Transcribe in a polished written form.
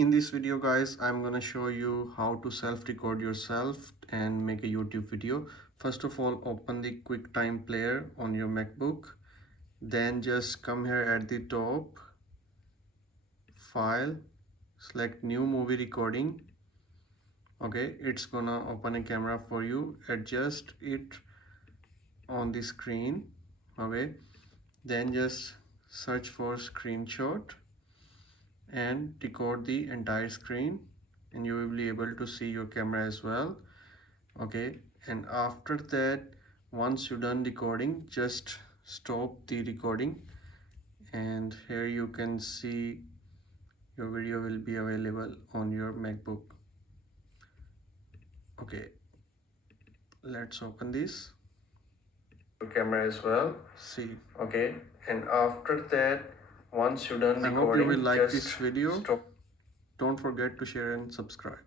In this video guys, I'm gonna show you how to self-record yourself and make a YouTube video. First of all, open the QuickTime player on your MacBook. Then just come here at the top, file, select new movie recording. Okay, it's gonna open a camera for you. Adjust it on the screen. Okay, then just search for screenshot and record the entire screen, and you will be able to see your camera as well. Okay, and after that, once you're done recording, just stop the recording, and here you can see your video will be available on your MacBook. Okay, let's open this camera as well. See, okay, and after that, once you're done recording, I hope you will like this video. Stop. Don't forget to share and subscribe.